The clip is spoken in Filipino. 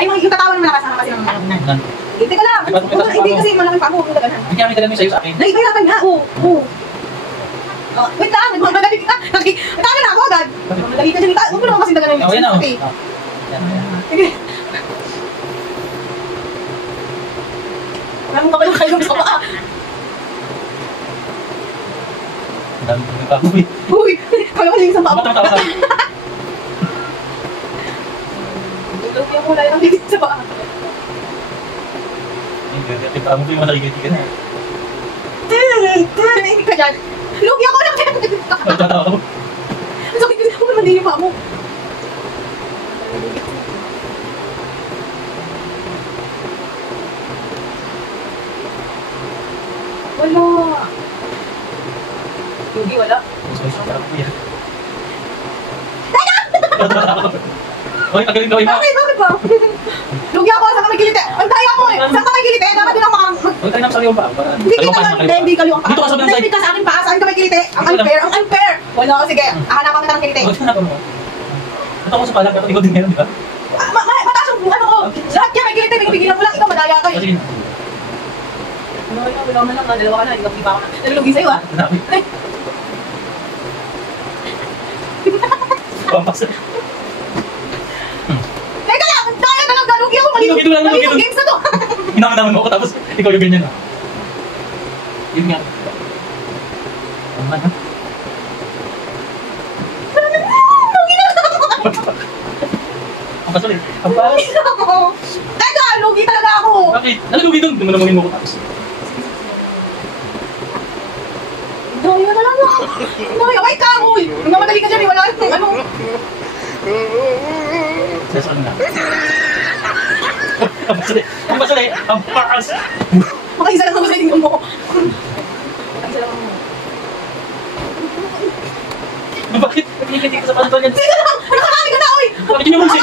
Ay, yung tatawan mo malakas kasi ng malakinan. Hindi ka lang. Hindi kasi malaki pa ako. Hindi kami talaga sa'yo sa akin. Naipahirapan nga. Oo. Wait lang. Magmadali ka. Tama na ako agad. Magmadali ka dyan. Huwag mo naman kasi dagan ng yan o. Sige. Alam mo ka pala kayo sa paa. Ang dami ko pa. Uy! Kala ko yung isang paa. Tama. Lugi ako wala yung higit sa paa. Hindi pa mo ito yung nakikiti ka na. Hindi ka dyan. Lugi ako lang. Tatawa ko. Ang sakit kasi ako naman din yung paa mo. Wala. Lugi, wala. Oy, pagaling gawin mo. Bakit ba? Lugi ako, saan ka may kilite? Ang daya mo eh. Saan ka may kilite? Dapat din ang mga... Huwag tayo napasali yung pa. Hindi kita lang. Hindi kayo ang paa. Dito ka sa mga Hindi ka sa akin paa. Saan ka may kilite? Ang unfair. Ang unfair. Wala, sige. Hanapan kita ng kilite. Huwag na mo. Ito ako sa pala, pero ikaw din ngayon, di ba? Mataas yung ano ko. Lahat yan may kilite. Pinipigilan mo lang. Ikaw madaya ka eh. Sige na. Wala na lang. Dalawa ka na. Hindi pa ako na. Nalulugi sa'yo ah. Dami. Pampas. Teka lang! Daya talaga! Lugi ako! Mali yung games na to! Hinamanaman mo ako tapos ikaw yung ganyan ah. Yun nga. Tama na. Lugi na ako! Ang pasal eh. Ang pasal. Lugi na ako! Teka! Lugi talaga ako! Bakit? Nalalugi doon. Dumanamangin mo ko tapos. Daya talaga! Daya! Wait ka! Uy! Nagmamadali ka dyan eh! Wala yung ano! Saan na? Ang pasal eh. Ang pasal eh. Ang paas. Makaisa lang ako sa tingin mo! Makaisa lang ako. Bakit? Bakit hindi ka sa pantal yan? Sige lang! Nakakami ka na! Uy! Bakit yun yung music?